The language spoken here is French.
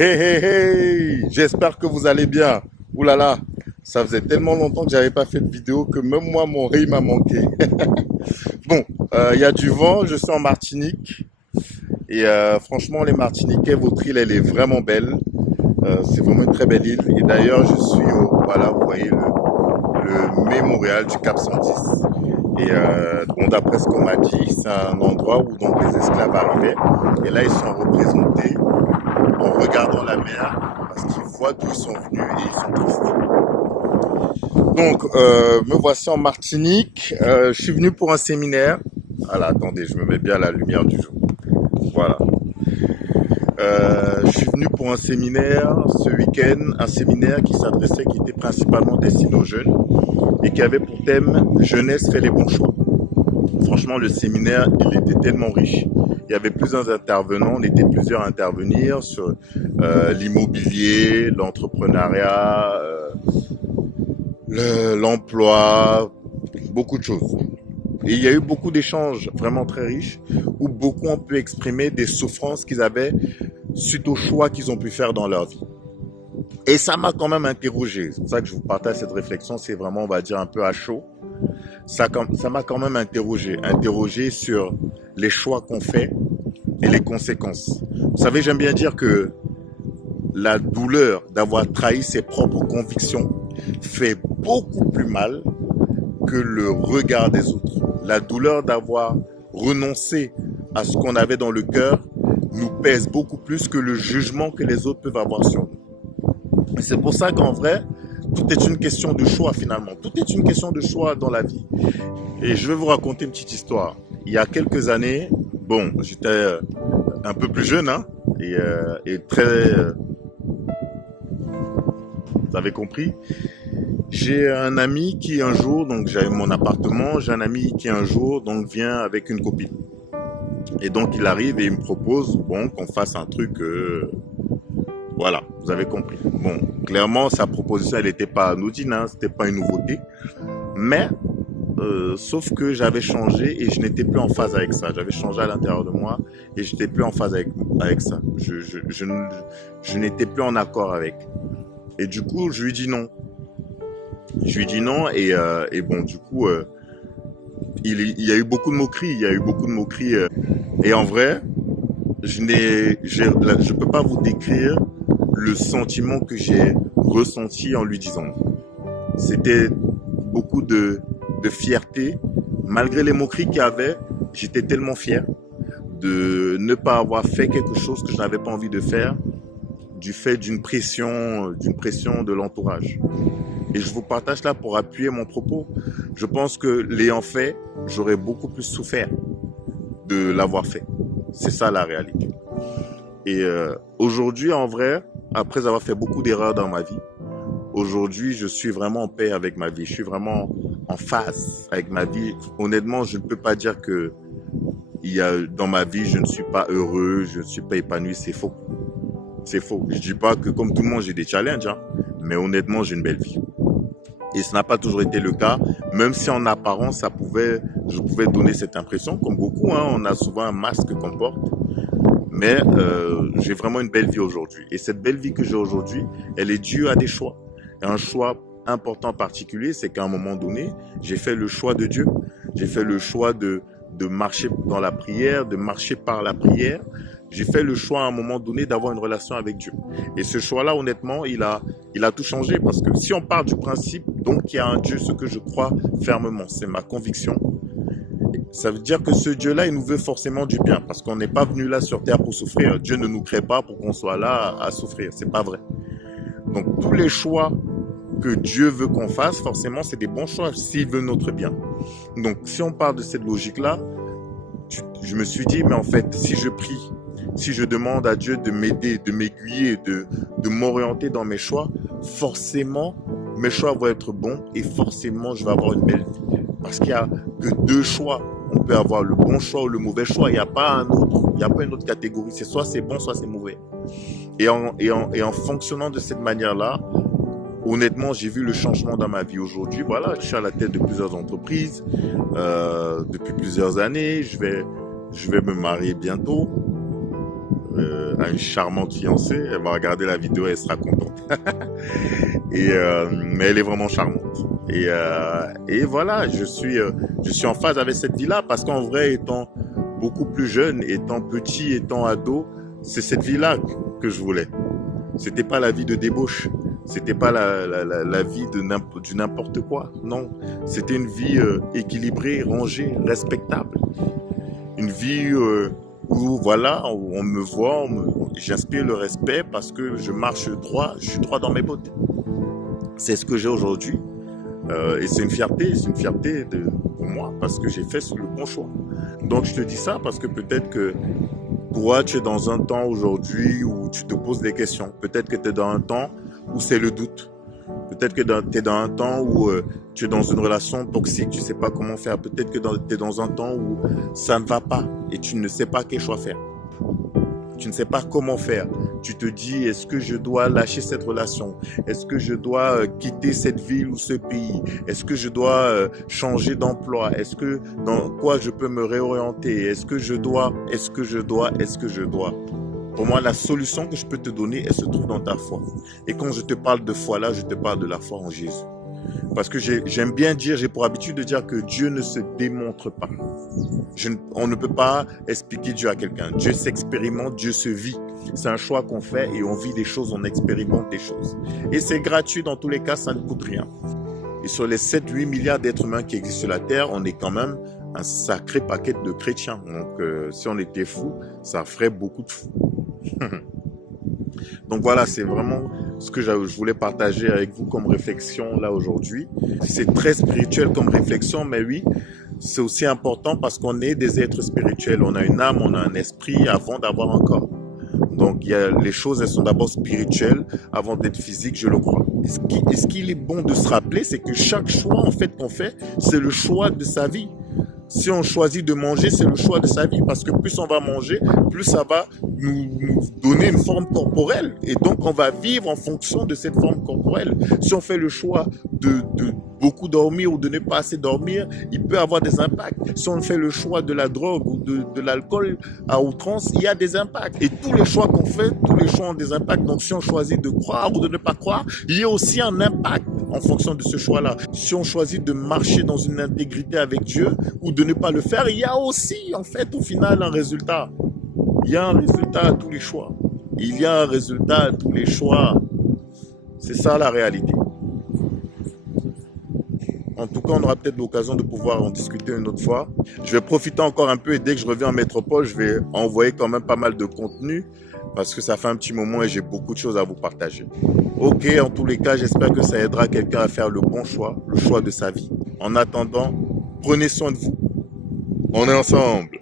Hey hey hey, j'espère que vous allez bien. Ouh là là, ça faisait tellement longtemps que j'avais pas fait de vidéo que même moi mon riz m'a manqué. Bon, il y a du vent, je suis en Martinique et franchement les Martiniquais, votre île elle est vraiment belle. C'est vraiment une très belle île et d'ailleurs je suis au, voilà vous voyez le mémorial du Cap 110. Et bon, d'après ce qu'on m'a dit, c'est un endroit où donc les esclaves arrivaient et là ils sont représentés en regardant la mer parce qu'ils voient d'où ils sont venus et ils sont tristes. Donc, me voici en Martinique. Je suis venu pour un séminaire. Voilà, attendez, je me mets bien à la lumière du jour. Voilà. Je suis venu pour un séminaire ce week-end, un séminaire qui était principalement destiné aux jeunes et qui avait pour thème Jeunesse fait les bons choix. Franchement, le séminaire, il était tellement riche. Il y avait plusieurs intervenants, on était plusieurs à intervenir sur l'immobilier, l'entrepreneuriat, l'emploi, beaucoup de choses. Et il y a eu beaucoup d'échanges vraiment très riches où beaucoup ont pu exprimer des souffrances qu'ils avaient suite aux choix qu'ils ont pu faire dans leur vie. Et ça m'a quand même interrogé. C'est pour ça que je vous partage cette réflexion. C'est vraiment, on va dire, un peu à chaud. Ça m'a quand même interrogé sur les choix qu'on fait et les conséquences. Vous savez, j'aime bien dire que la douleur d'avoir trahi ses propres convictions fait beaucoup plus mal que le regard des autres. La douleur d'avoir renoncé à ce qu'on avait dans le cœur nous pèse beaucoup plus que le jugement que les autres peuvent avoir sur nous. Et c'est pour ça qu'en vrai, tout est une question de choix finalement. Tout est une question de choix dans la vie. Et je vais vous raconter une petite histoire. Il y a quelques années, bon, j'étais un peu plus jeune, hein, et très, vous avez compris. J'ai un ami qui un jour, donc j'avais mon appartement, j'ai un ami qui un jour donc vient avec une copine. Et donc il arrive et il me propose, bon, qu'on fasse un truc, voilà, vous avez compris. Bon, clairement sa proposition elle n'était pas anodine, hein, c'était pas une nouveauté, mais sauf que j'avais changé et je n'étais plus en phase avec ça. J'avais changé à l'intérieur de moi et je n'étais plus en phase avec ça. Je n'étais plus en accord avec. Et du coup, je lui dis non. Je lui dis non et bon, du coup, il y a eu beaucoup de moqueries. Il y a eu beaucoup de moqueries. Et en vrai, je peux pas vous décrire le sentiment que j'ai ressenti en lui disant non. C'était beaucoup de fierté. Malgré les moqueries qu'il y avait, j'étais tellement fier de ne pas avoir fait quelque chose que je n'avais pas envie de faire du fait d'une pression de l'entourage. Et je vous partage là pour appuyer mon propos. Je pense que l'ayant fait, j'aurais beaucoup plus souffert de l'avoir fait. C'est ça la réalité. Et aujourd'hui, en vrai, après avoir fait beaucoup d'erreurs dans ma vie, aujourd'hui, je suis vraiment en paix avec ma vie. Je suis vraiment en phase avec ma vie. Honnêtement, je ne peux pas dire que dans ma vie, je ne suis pas heureux, je ne suis pas épanoui. C'est faux. C'est faux. Je dis pas que comme tout le monde, j'ai des challenges, hein, mais honnêtement, j'ai une belle vie. Et ce n'a pas toujours été le cas, même si en apparence, je pouvais donner cette impression, comme beaucoup, hein, on a souvent un masque qu'on porte. Mais j'ai vraiment une belle vie aujourd'hui. Et cette belle vie que j'ai aujourd'hui, elle est due à des choix. Et un choix important en particulier, c'est qu'à un moment donné, j'ai fait le choix de Dieu. J'ai fait le choix de marcher dans la prière, de marcher par la prière. J'ai fait le choix à un moment donné d'avoir une relation avec Dieu. Et ce choix-là, honnêtement, il a tout changé. Parce que si on part du principe, donc, qu'il y a un Dieu, ce que je crois fermement, c'est ma conviction. Ça veut dire que ce Dieu-là, il nous veut forcément du bien. Parce qu'on n'est pas venu là sur terre pour souffrir. Dieu ne nous crée pas pour qu'on soit là à souffrir. C'est pas vrai. Donc, tous les choix que Dieu veut qu'on fasse, forcément, c'est des bons choix s'il veut notre bien. Donc, si on part de cette logique-là, je me suis dit, mais en fait, si je prie, si je demande à Dieu de m'aider, de m'aiguiller, de m'orienter dans mes choix, forcément, mes choix vont être bons et forcément, je vais avoir une belle vie. Parce qu'il n'y a que deux choix. On peut avoir le bon choix ou le mauvais choix. Il n'y a pas une autre catégorie. C'est soit c'est bon, soit c'est mauvais. Et en fonctionnant de cette manière-là, honnêtement, j'ai vu le changement dans ma vie aujourd'hui. Voilà, je suis à la tête de plusieurs entreprises depuis plusieurs années. Je vais me marier bientôt. a une charmante fiancée. Elle va regarder la vidéo, elle sera contente. Mais elle est vraiment charmante. Et voilà, je suis en phase avec cette vie-là parce qu'en vrai, étant beaucoup plus jeune, étant petit, étant ado, c'est cette vie-là que je voulais. C'était pas la vie de débauche. C'était pas la vie du n'importe quoi. Non, c'était une vie équilibrée, rangée, respectable. Une vie où voilà, où on me voit, j'inspire le respect parce que je marche droit, je suis droit dans mes bottes. C'est ce que j'ai aujourd'hui. Et c'est une fierté pour moi parce que j'ai fait le bon choix. Donc je te dis ça parce que peut-être que toi tu es dans un temps aujourd'hui où tu te poses des questions. Peut-être que tu es dans un temps où c'est le doute. Peut-être que tu es dans un temps où tu es dans une relation toxique, tu ne sais pas comment faire. Peut-être que tu es dans un temps où ça ne va pas et tu ne sais pas quel choix faire. Tu ne sais pas comment faire. Tu te dis, est-ce que je dois lâcher cette relation? Est-ce que je dois quitter cette ville ou ce pays? Est-ce que je dois changer d'emploi? Est-ce que dans quoi je peux me réorienter? Est-ce que je dois? Pour moi, la solution que je peux te donner, elle se trouve dans ta foi. Et quand je te parle de foi là, je te parle de la foi en Jésus. Parce que j'aime bien dire, j'ai pour habitude de dire que Dieu ne se démontre pas. On ne peut pas expliquer Dieu à quelqu'un. Dieu s'expérimente, Dieu se vit. C'est un choix qu'on fait et on vit des choses, on expérimente des choses. Et c'est gratuit dans tous les cas, ça ne coûte rien. Et sur les 7-8 milliards d'êtres humains qui existent sur la Terre, on est quand même un sacré paquet de chrétiens. Donc si on était fous, ça ferait beaucoup de fous. Donc voilà, c'est vraiment ce que je voulais partager avec vous comme réflexion là aujourd'hui. C'est très spirituel comme réflexion, mais oui, c'est aussi important parce qu'on est des êtres spirituels. On a une âme, on a un esprit avant d'avoir un corps. Donc les choses, elles sont d'abord spirituelles avant d'être physiques, je le crois. Et ce qu'il est bon de se rappeler, c'est que chaque choix en fait qu'on fait, c'est le choix de sa vie. Si on choisit de manger, c'est le choix de sa vie parce que plus on va manger, plus ça va nous donner une forme corporelle et donc on va vivre en fonction de cette forme corporelle. Si on fait le choix de beaucoup dormir ou de ne pas assez dormir, il peut avoir des impacts. Si on fait le choix de la drogue ou de l'alcool à outrance, il y a des impacts. Et tous les choix qu'on fait, tous les choix ont des impacts. Donc si on choisit de croire ou de ne pas croire, il y a aussi un impact en fonction de ce choix-là. Si on choisit de marcher dans une intégrité avec Dieu ou de ne pas le faire, il y a aussi en fait au final un résultat. Il y a un résultat à tous les choix. Il y a un résultat à tous les choix. C'est ça la réalité. En tout cas, on aura peut-être l'occasion de pouvoir en discuter une autre fois. Je vais profiter encore un peu et dès que je reviens en métropole, je vais envoyer quand même pas mal de contenu parce que ça fait un petit moment et j'ai beaucoup de choses à vous partager. Ok, en tous les cas, j'espère que ça aidera quelqu'un à faire le bon choix, le choix de sa vie. En attendant, prenez soin de vous. On est ensemble.